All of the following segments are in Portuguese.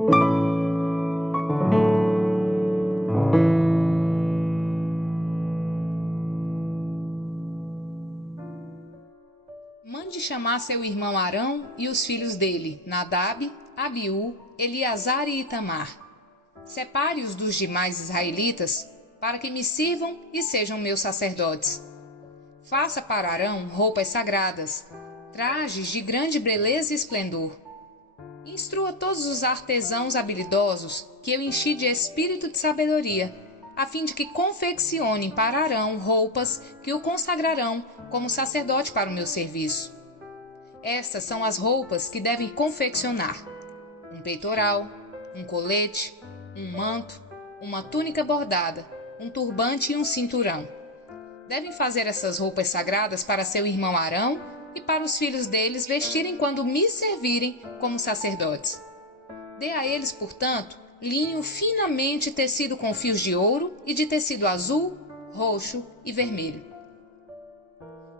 Mande chamar seu irmão Arão e os filhos dele, Nadab, Abiú, Eleazar e Itamar. Separe-os dos demais israelitas, para que me sirvam e sejam meus sacerdotes. Faça para Arão roupas sagradas, trajes de grande beleza e esplendor. Instrua todos os artesãos habilidosos que eu enchi de espírito de sabedoria, a fim de que confeccionem para Arão roupas que o consagrarão como sacerdote para o meu serviço. Estas são as roupas que devem confeccionar: um peitoral, um colete, um manto, uma túnica bordada, um turbante e um cinturão. Devem fazer essas roupas sagradas para seu irmão Arão e para os filhos deles vestirem quando me servirem como sacerdotes. Dê a eles, portanto, linho finamente tecido com fios de ouro e de tecido azul, roxo e vermelho.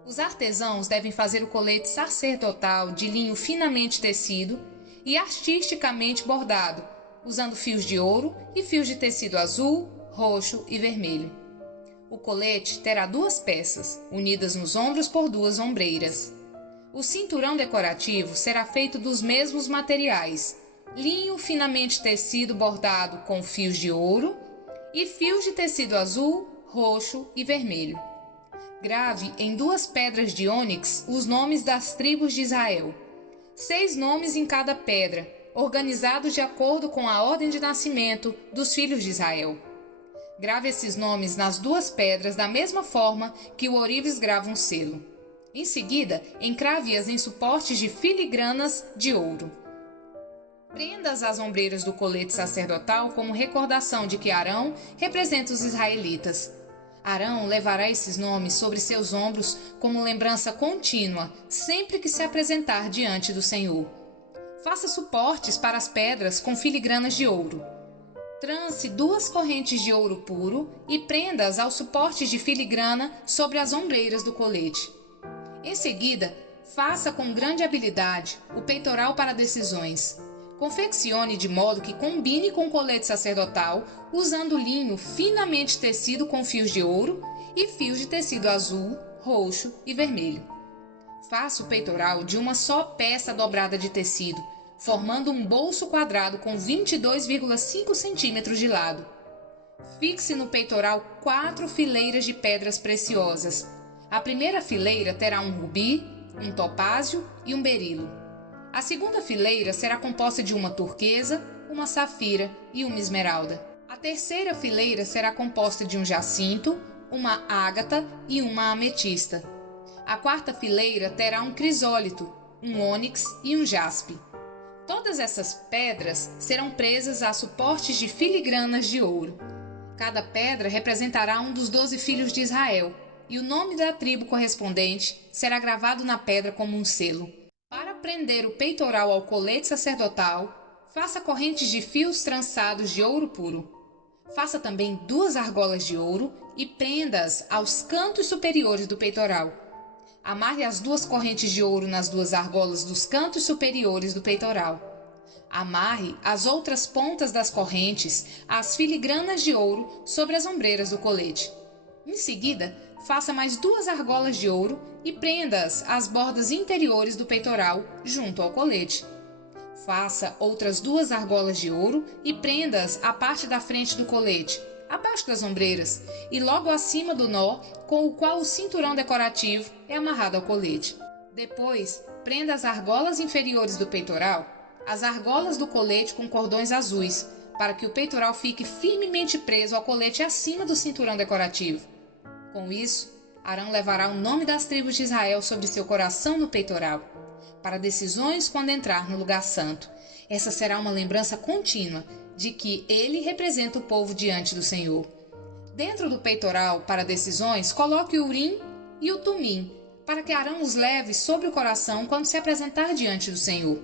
Os artesãos devem fazer o colete sacerdotal de linho finamente tecido e artisticamente bordado, usando fios de ouro e fios de tecido azul, roxo e vermelho. O colete terá 2 peças, unidas nos ombros por 2 ombreiras. O cinturão decorativo será feito dos mesmos materiais: linho finamente tecido bordado com fios de ouro e fios de tecido azul, roxo e vermelho. Grave em 2 pedras de ônix os nomes das tribos de Israel. 6 nomes em cada pedra, organizados de acordo com a ordem de nascimento dos filhos de Israel. Grave esses nomes nas 2 pedras da mesma forma que o ourives grava um selo. Em seguida, encrave-as em suportes de filigranas de ouro. Prenda-as às ombreiras do colete sacerdotal como recordação de que Arão representa os israelitas. Arão levará esses nomes sobre seus ombros como lembrança contínua, sempre que se apresentar diante do Senhor. Faça suportes para as pedras com filigranas de ouro. Trance 2 correntes de ouro puro e prenda-as aos suportes de filigrana sobre as ombreiras do colete. Em seguida, faça com grande habilidade o peitoral para decisões. Confeccione de modo que combine com o colete sacerdotal, usando linho finamente tecido com fios de ouro e fios de tecido azul, roxo e vermelho. Faça o peitoral de uma só peça dobrada de tecido, formando um bolso quadrado com 22,5 centímetros de lado. Fixe no peitoral 4 fileiras de pedras preciosas. A primeira fileira terá um rubi, um topázio e um berilo. A segunda fileira será composta de uma turquesa, uma safira e uma esmeralda. A terceira fileira será composta de um jacinto, uma ágata e uma ametista. A quarta fileira terá um crisólito, um ônix e um jaspe. Todas essas pedras serão presas a suportes de filigranas de ouro. Cada pedra representará um dos 12 filhos de Israel, e o nome da tribo correspondente será gravado na pedra como um selo. Para prender o peitoral ao colete sacerdotal, faça correntes de fios trançados de ouro puro. Faça também 2 argolas de ouro e prenda-as aos cantos superiores do peitoral. Amarre as 2 correntes de ouro nas 2 argolas dos cantos superiores do peitoral. Amarre as outras pontas das correntes às filigranas de ouro sobre as ombreiras do colete. Em seguida, faça mais 2 argolas de ouro e prenda-as às bordas interiores do peitoral, junto ao colete. Faça outras 2 argolas de ouro e prenda-as à parte da frente do colete, abaixo das ombreiras, e logo acima do nó com o qual o cinturão decorativo é amarrado ao colete. Depois, prenda as argolas inferiores do peitoral, as argolas do colete com cordões azuis, para que o peitoral fique firmemente preso ao colete acima do cinturão decorativo. Com isso, Arão levará o nome das tribos de Israel sobre seu coração no peitoral, para decisões quando entrar no lugar santo. Essa será uma lembrança contínua de que ele representa o povo diante do Senhor. Dentro do peitoral, para decisões, coloque o Urim e o Tumim, para que Arão os leve sobre o coração quando se apresentar diante do Senhor.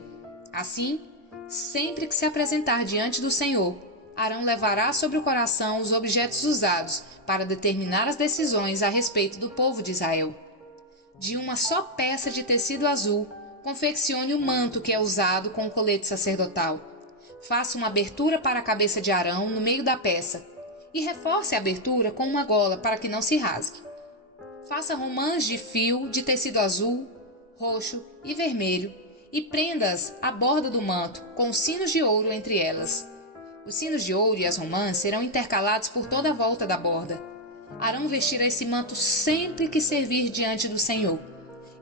Assim, sempre que se apresentar diante do Senhor, Arão levará sobre o coração os objetos usados para determinar as decisões a respeito do povo de Israel. De uma só peça de tecido azul, confeccione o manto que é usado com o colete sacerdotal. Faça uma abertura para a cabeça de Arão no meio da peça e reforce a abertura com uma gola para que não se rasgue. Faça romãs de fio de tecido azul, roxo e vermelho e prenda-as à borda do manto com sinos de ouro entre elas. Os sinos de ouro e as romãs serão intercalados por toda a volta da borda. Arão vestirá esse manto sempre que servir diante do Senhor.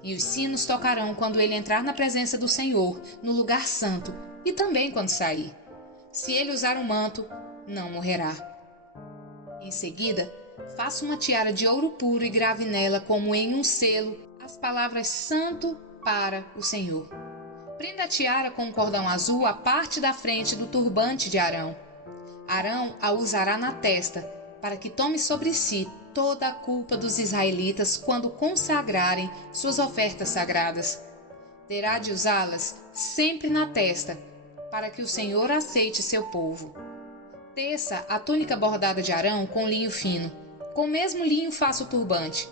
E os sinos tocarão quando ele entrar na presença do Senhor, no lugar santo, e também quando sair. Se ele usar o manto, não morrerá. Em seguida, faça uma tiara de ouro puro e grave nela, como em um selo, as palavras Santo para o Senhor. Prenda a tiara com um cordão azul à parte da frente do turbante de Arão. Arão a usará na testa, para que tome sobre si toda a culpa dos israelitas quando consagrarem suas ofertas sagradas. Terá de usá-las sempre na testa, para que o Senhor aceite seu povo. Teça a túnica bordada de Arão com linho fino. Com o mesmo linho faça o turbante.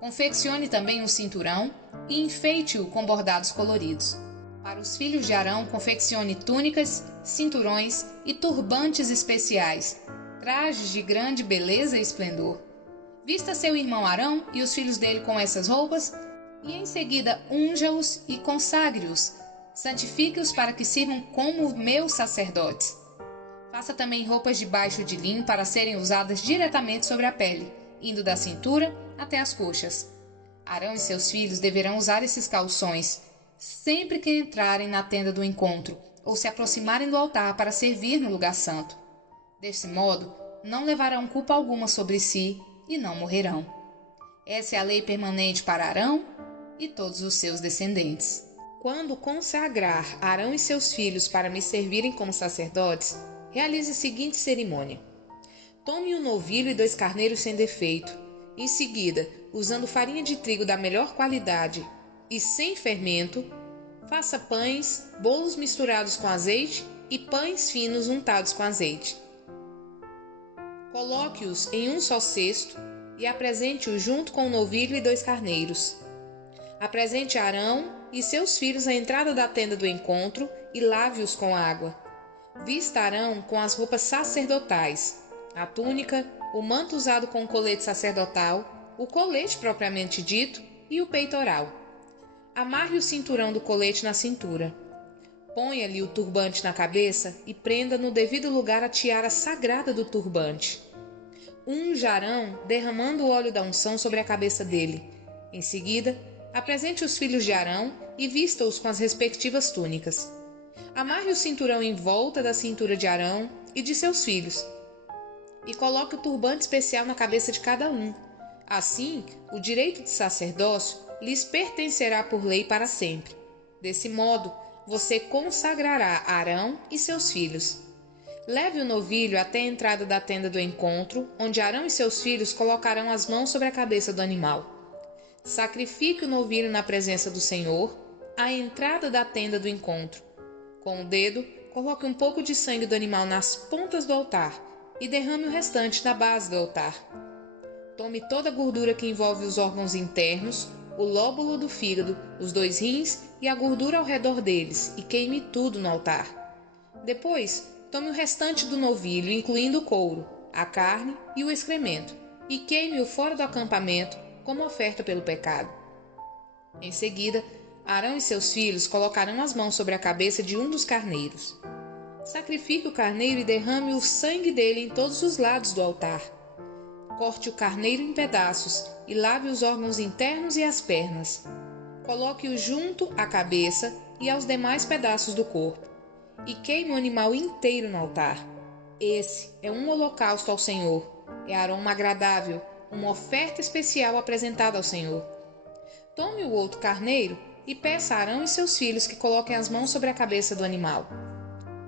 Confeccione também um cinturão e enfeite-o com bordados coloridos. Para os filhos de Arão, confeccione túnicas, cinturões e turbantes especiais, trajes de grande beleza e esplendor. Vista seu irmão Arão e os filhos dele com essas roupas, e em seguida unja-os e consagre-os. Santifique-os para que sirvam como meus sacerdotes. Faça também roupas de baixo de linho para serem usadas diretamente sobre a pele, indo da cintura até as coxas. Arão e seus filhos deverão usar esses calções sempre que entrarem na tenda do encontro ou se aproximarem do altar para servir no lugar santo. Desse modo, não levarão culpa alguma sobre si e não morrerão. Essa é a lei permanente para Arão e todos os seus descendentes. Quando consagrar Arão e seus filhos para me servirem como sacerdotes, realize a seguinte cerimônia. Tome um novilho e 2 carneiros sem defeito. Em seguida, usando farinha de trigo da melhor qualidade e sem fermento, faça pães, bolos misturados com azeite e pães finos untados com azeite. Coloque-os em um só cesto e apresente-os junto com o novilho e 2 carneiros. Apresente Arão e seus filhos à entrada da tenda do encontro e lave-os com água. Vista Arão com as roupas sacerdotais, a túnica, o manto usado com o colete sacerdotal, o colete propriamente dito e o peitoral. Amarre o cinturão do colete na cintura. Ponha-lhe o turbante na cabeça e prenda no devido lugar a tiara sagrada do turbante. Unja Arão derramando o óleo da unção sobre a cabeça dele. Em seguida, apresente os filhos de Arão e vista-os com as respectivas túnicas. Amarre o cinturão em volta da cintura de Arão e de seus filhos, e coloque o turbante especial na cabeça de cada um. Assim, o direito de sacerdócio lhes pertencerá por lei para sempre. Desse modo, você consagrará Arão e seus filhos. Leve o novilho até a entrada da tenda do encontro, onde Arão e seus filhos colocarão as mãos sobre a cabeça do animal. Sacrifique o novilho na presença do Senhor, à entrada da tenda do encontro. Com o dedo, coloque um pouco de sangue do animal nas pontas do altar e derrame o restante na base do altar. Tome toda a gordura que envolve os órgãos internos, o lóbulo do fígado, os 2 rins e a gordura ao redor deles e queime tudo no altar. Depois, tome o restante do novilho, incluindo o couro, a carne e o excremento, e queime-o fora do acampamento como oferta pelo pecado. Em seguida, Arão e seus filhos colocarão as mãos sobre a cabeça de um dos carneiros. Sacrifique o carneiro e derrame o sangue dele em todos os lados do altar. Corte o carneiro em pedaços e lave os órgãos internos e as pernas. Coloque-o junto à cabeça e aos demais pedaços do corpo, e queime o animal inteiro no altar. Esse é um holocausto ao Senhor, é aroma agradável, uma oferta especial apresentada ao Senhor. Tome o outro carneiro e peça a Arão e seus filhos que coloquem as mãos sobre a cabeça do animal.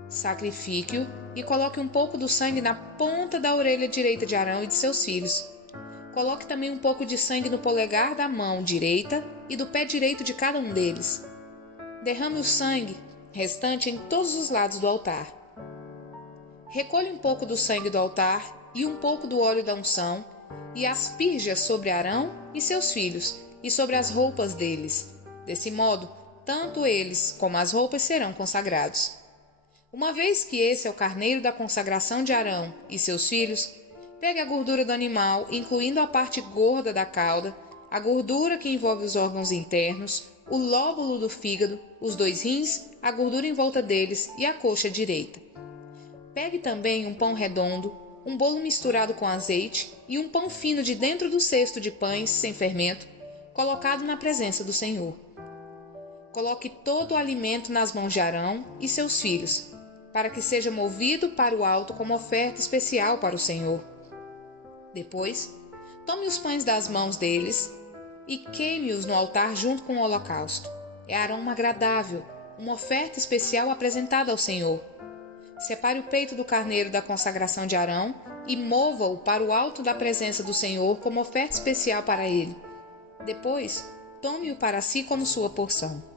Sacrifique-o e coloque um pouco do sangue na ponta da orelha direita de Arão e de seus filhos. Coloque também um pouco de sangue no polegar da mão direita e do pé direito de cada um deles. Derrame o sangue restante em todos os lados do altar. Recolha um pouco do sangue do altar e um pouco do óleo da unção e asperja sobre Arão e seus filhos e sobre as roupas deles. Desse modo, tanto eles como as roupas serão consagrados. Uma vez que esse é o carneiro da consagração de Arão e seus filhos, pegue a gordura do animal, incluindo a parte gorda da cauda, a gordura que envolve os órgãos internos, o lóbulo do fígado, os 2 rins, a gordura em volta deles e a coxa direita. Pegue também um pão redondo, um bolo misturado com azeite e um pão fino de dentro do cesto de pães sem fermento, colocado na presença do Senhor. Coloque todo o alimento nas mãos de Arão e seus filhos, para que seja movido para o alto como oferta especial para o Senhor. Depois, tome os pães das mãos deles e queime-os no altar junto com o holocausto. É aroma agradável, uma oferta especial apresentada ao Senhor. Separe o peito do carneiro da consagração de Arão e mova-o para o alto da presença do Senhor como oferta especial para ele. Depois, tome-o para si como sua porção.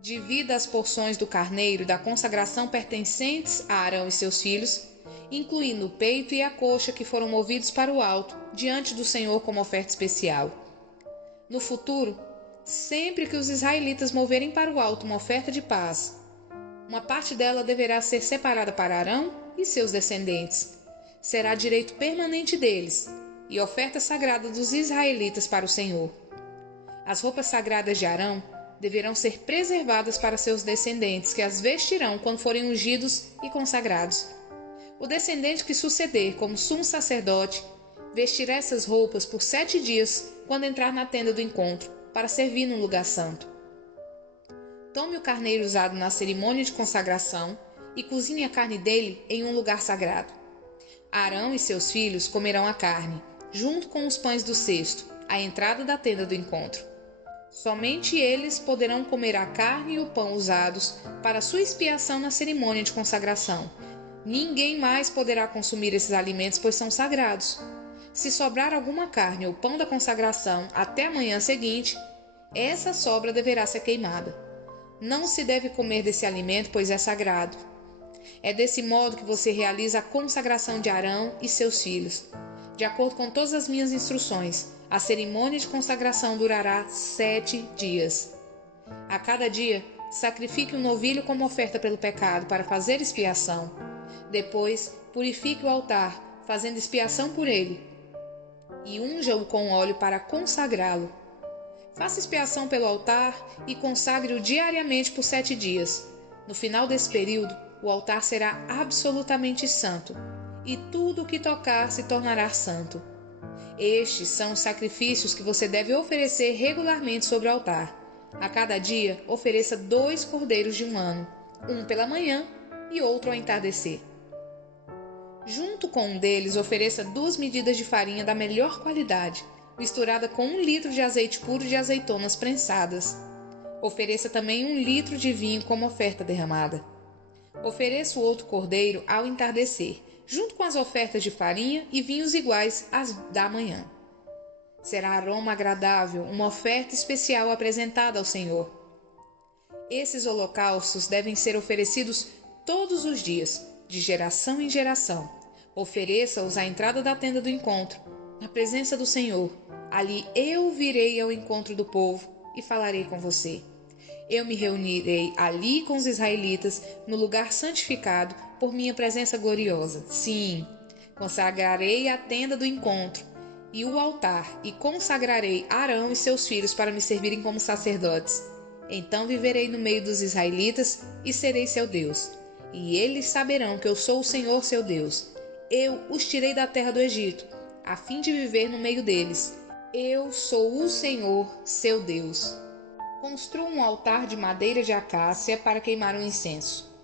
Divida as porções do carneiro da consagração pertencentes a Arão e seus filhos, incluindo o peito e a coxa que foram movidos para o alto, diante do Senhor como oferta especial. No futuro, sempre que os israelitas moverem para o alto uma oferta de paz, uma parte dela deverá ser separada para Arão e seus descendentes. Será direito permanente deles e oferta sagrada dos israelitas para o Senhor. As roupas sagradas de Arão deverão ser preservadas para seus descendentes, que as vestirão quando forem ungidos e consagrados. O descendente que suceder como sumo sacerdote vestirá essas roupas por 7 dias quando entrar na tenda do encontro, para servir no lugar santo. Tome o carneiro usado na cerimônia de consagração e cozinhe a carne dele em um lugar sagrado. Arão e seus filhos comerão a carne, junto com os pães do cesto, à entrada da tenda do encontro. Somente eles poderão comer a carne e o pão usados para sua expiação na cerimônia de consagração. Ninguém mais poderá consumir esses alimentos, pois são sagrados. Se sobrar alguma carne ou pão da consagração até a manhã seguinte, essa sobra deverá ser queimada. Não se deve comer desse alimento, pois é sagrado. É desse modo que você realiza a consagração de Arão e seus filhos. De acordo com todas as minhas instruções, a cerimônia de consagração durará 7 dias. A cada dia, sacrifique um novilho como oferta pelo pecado para fazer expiação. Depois, purifique o altar, fazendo expiação por ele, e unja-o com óleo para consagrá-lo. Faça expiação pelo altar e consagre-o diariamente por 7 dias. No final desse período, o altar será absolutamente santo, e tudo o que tocar se tornará santo. Estes são os sacrifícios que você deve oferecer regularmente sobre o altar. A cada dia, ofereça 2 cordeiros de 1 ano, um pela manhã e outro ao entardecer. Junto com um deles, ofereça 2 medidas de farinha da melhor qualidade, misturada com 1 litro de azeite puro de azeitonas prensadas. Ofereça também 1 litro de vinho como oferta derramada. Ofereça o outro cordeiro ao entardecer, junto com as ofertas de farinha e vinhos iguais às da manhã. Será aroma agradável, uma oferta especial apresentada ao Senhor. Esses holocaustos devem ser oferecidos todos os dias, de geração em geração. Ofereça-os à entrada da tenda do encontro, na presença do Senhor. Ali eu virei ao encontro do povo e falarei com você. Eu me reunirei ali com os israelitas, no lugar santificado, por minha presença gloriosa. Sim, consagrarei a tenda do encontro e o altar, e consagrarei Arão e seus filhos para me servirem como sacerdotes. Então viverei no meio dos israelitas e serei seu Deus. E eles saberão que eu sou o Senhor seu Deus. Eu os tirei da terra do Egito, a fim de viver no meio deles. Eu sou o Senhor seu Deus. Construa um altar de madeira de acácia para queimar o incenso.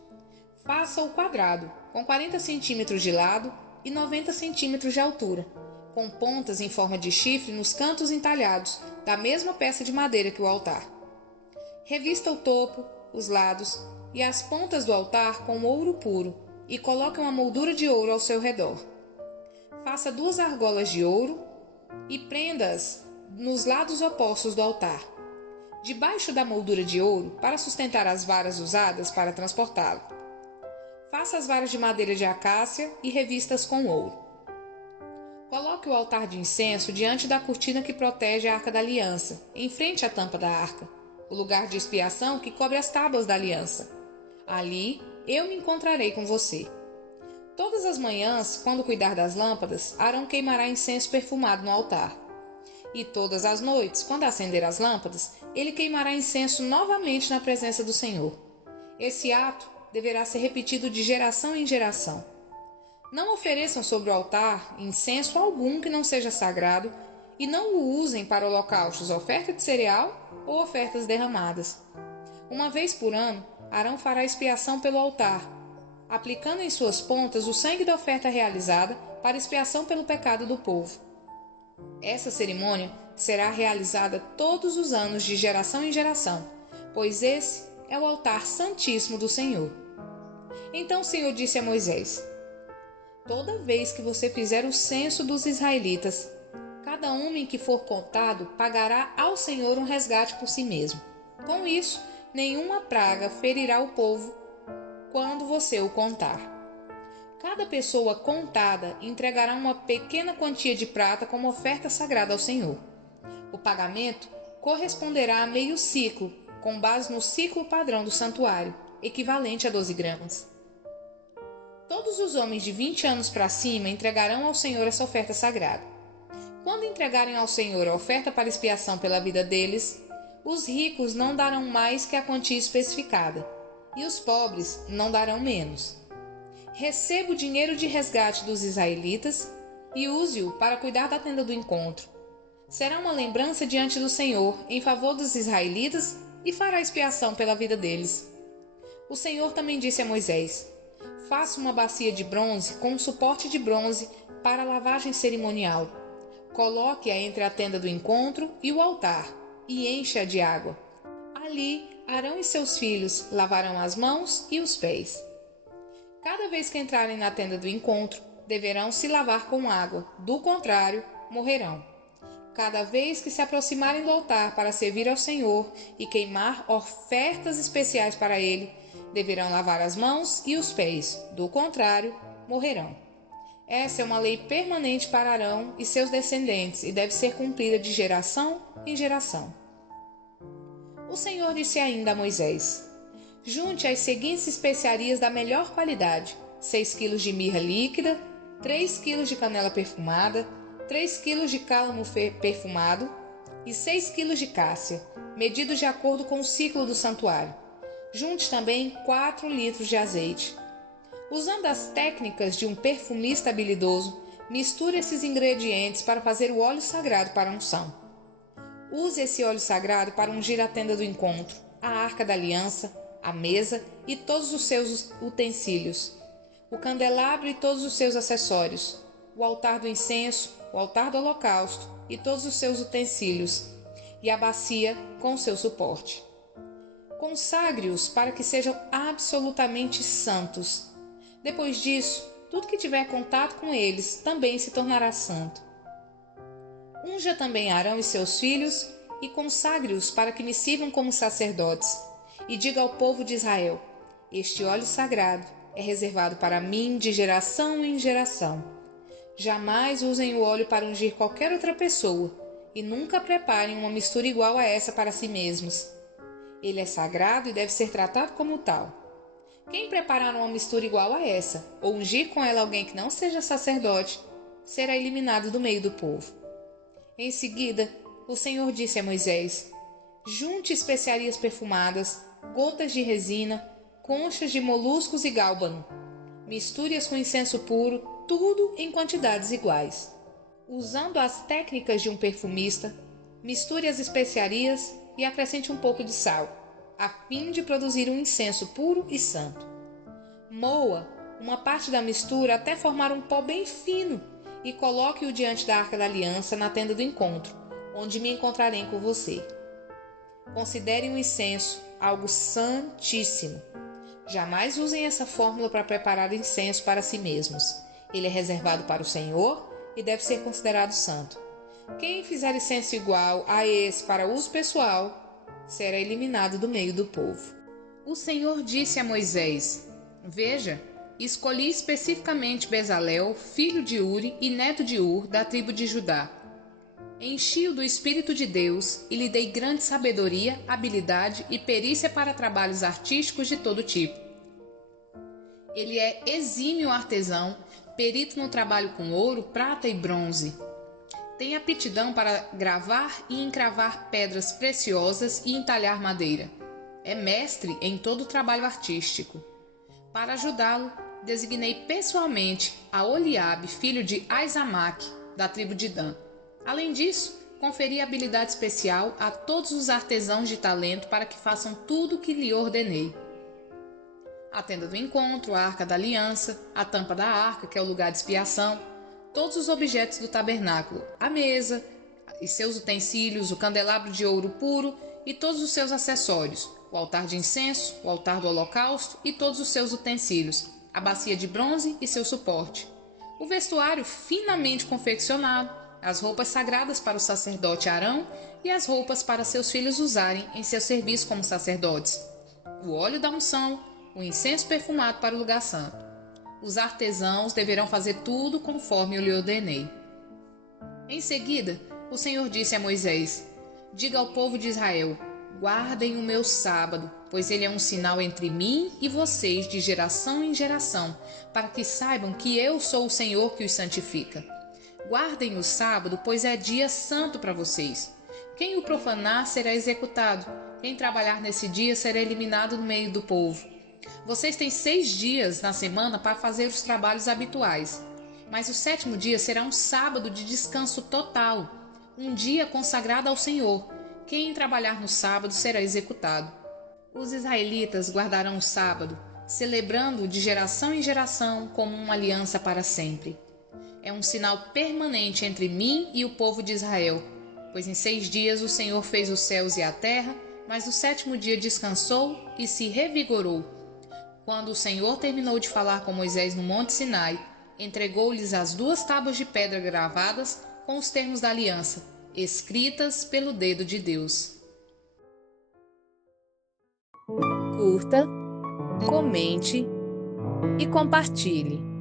Faça-o quadrado, com 40 centímetros de lado e 90 centímetros de altura, com pontas em forma de chifre nos cantos entalhados, da mesma peça de madeira que o altar. Revista o topo, os lados e as pontas do altar com ouro puro e coloque uma moldura de ouro ao seu redor. Faça 2 argolas de ouro e prenda-as nos lados opostos do altar, debaixo da moldura de ouro, para sustentar as varas usadas para transportá-lo. Faça as varas de madeira de acácia e revista-as com ouro. Coloque o altar de incenso diante da cortina que protege a Arca da Aliança, em frente à tampa da arca, o lugar de expiação que cobre as tábuas da aliança. Ali, eu me encontrarei com você. Todas as manhãs, quando cuidar das lâmpadas, Arão queimará incenso perfumado no altar. E todas as noites, quando acender as lâmpadas, ele queimará incenso novamente na presença do Senhor. Esse ato deverá ser repetido de geração em geração. Não ofereçam sobre o altar incenso algum que não seja sagrado e não o usem para holocaustos, oferta de cereal ou ofertas derramadas. Uma vez por ano, Arão fará expiação pelo altar, aplicando em suas pontas o sangue da oferta realizada para expiação pelo pecado do povo. Essa cerimônia será realizada todos os anos de geração em geração, pois esse é o altar santíssimo do Senhor. Então o Senhor disse a Moisés: toda vez que você fizer o censo dos israelitas, cada homem que for contado pagará ao Senhor um resgate por si mesmo. Com isso, nenhuma praga ferirá o povo quando você o contar. Cada pessoa contada entregará uma pequena quantia de prata como oferta sagrada ao Senhor. O pagamento corresponderá a meio ciclo, com base no ciclo padrão do santuário, equivalente a 12 gramas. Todos os homens de 20 anos para cima entregarão ao Senhor essa oferta sagrada. Quando entregarem ao Senhor a oferta para expiação pela vida deles, os ricos não darão mais que a quantia especificada, e os pobres não darão menos. Receba o dinheiro de resgate dos israelitas e use-o para cuidar da tenda do encontro. Será uma lembrança diante do Senhor em favor dos israelitas e fará expiação pela vida deles. O Senhor também disse a Moisés: faça uma bacia de bronze com um suporte de bronze para a lavagem cerimonial. Coloque-a entre a tenda do encontro e o altar e encha-a de água. Ali, Arão e seus filhos lavarão as mãos e os pés. Cada vez que entrarem na tenda do encontro, deverão se lavar com água, do contrário, morrerão. Cada vez que se aproximarem do altar para servir ao Senhor e queimar ofertas especiais para Ele, deverão lavar as mãos e os pés, do contrário, morrerão. Essa é uma lei permanente para Arão e seus descendentes e deve ser cumprida de geração em geração. O Senhor disse ainda a Moisés: junte as seguintes especiarias da melhor qualidade: 6 kg de mirra líquida, 3 kg de canela perfumada, 3 kg de cálamo perfumado e 6 kg de cássia, medidos de acordo com o ciclo do santuário. Junte também 4 litros de azeite. Usando as técnicas de um perfumista habilidoso, misture esses ingredientes para fazer o óleo sagrado para a unção. Use esse óleo sagrado para ungir a tenda do encontro, a arca da aliança, a mesa e todos os seus utensílios, o candelabro e todos os seus acessórios, o altar do incenso, o altar do holocausto e todos os seus utensílios, e a bacia com seu suporte. Consagre-os para que sejam absolutamente santos. Depois disso, tudo que tiver contato com eles também se tornará santo. Unja também Arão e seus filhos e consagre-os para que me sirvam como sacerdotes. E diga ao povo de Israel: este óleo sagrado é reservado para mim de geração em geração. Jamais usem o óleo para ungir qualquer outra pessoa e nunca preparem uma mistura igual a essa para si mesmos. Ele é sagrado e deve ser tratado como tal. Quem preparar uma mistura igual a essa ou ungir com ela alguém que não seja sacerdote, será eliminado do meio do povo. Em seguida, o Senhor disse a Moisés: junte especiarias perfumadas, gotas de resina, conchas de moluscos e gálbano. Misture-as com incenso puro, tudo em quantidades iguais. Usando as técnicas de um perfumista, misture as especiarias e acrescente um pouco de sal, a fim de produzir um incenso puro e santo. Moa uma parte da mistura até formar um pó bem fino e coloque-o diante da arca da aliança na tenda do encontro, onde me encontrarei com você. Considerem o incenso algo santíssimo. Jamais usem essa fórmula para preparar incenso para si mesmos. Ele é reservado para o Senhor e deve ser considerado santo. Quem fizer incenso igual a esse para uso pessoal, será eliminado do meio do povo. O Senhor disse a Moisés: veja, escolhi especificamente Bezalel, filho de Uri e neto de Ur, da tribo de Judá. Enchi-o do Espírito de Deus e lhe dei grande sabedoria, habilidade e perícia para trabalhos artísticos de todo tipo. Ele é exímio artesão, perito no trabalho com ouro, prata e bronze. Tem aptidão para gravar e encravar pedras preciosas e entalhar madeira. É mestre em todo o trabalho artístico. Para ajudá-lo, designei pessoalmente a Oliabe, filho de Aizamaque, da tribo de Dan. Além disso, conferi habilidade especial a todos os artesãos de talento para que façam tudo o que lhe ordenei. A tenda do encontro, a arca da aliança, a tampa da arca, que é o lugar de expiação, todos os objetos do tabernáculo, a mesa e seus utensílios, o candelabro de ouro puro e todos os seus acessórios, o altar de incenso, o altar do holocausto e todos os seus utensílios, a bacia de bronze e seu suporte, o vestuário finamente confeccionado, as roupas sagradas para o sacerdote Arão e as roupas para seus filhos usarem em seu serviço como sacerdotes, o óleo da unção, o incenso perfumado para o lugar santo. Os artesãos deverão fazer tudo conforme eu lhe ordenei. Em seguida, o Senhor disse a Moisés: diga ao povo de Israel: guardem o meu sábado, pois ele é um sinal entre mim e vocês de geração em geração, para que saibam que eu sou o Senhor que os santifica. Guardem o sábado, pois é dia santo para vocês. Quem o profanar será executado. Quem trabalhar nesse dia será eliminado do meio do povo. Vocês têm 6 dias na semana para fazer os trabalhos habituais, mas o 7º dia será um sábado de descanso total, um dia consagrado ao Senhor. Quem trabalhar no sábado será executado. Os israelitas guardarão o sábado, celebrando-o de geração em geração como uma aliança para sempre. É um sinal permanente entre mim e o povo de Israel, pois em 6 dias o Senhor fez os céus e a terra, mas no 7º dia descansou e se revigorou. Quando o Senhor terminou de falar com Moisés no Monte Sinai, entregou-lhes as 2 tábuas de pedra gravadas com os termos da aliança, escritas pelo dedo de Deus. Curta, comente e compartilhe.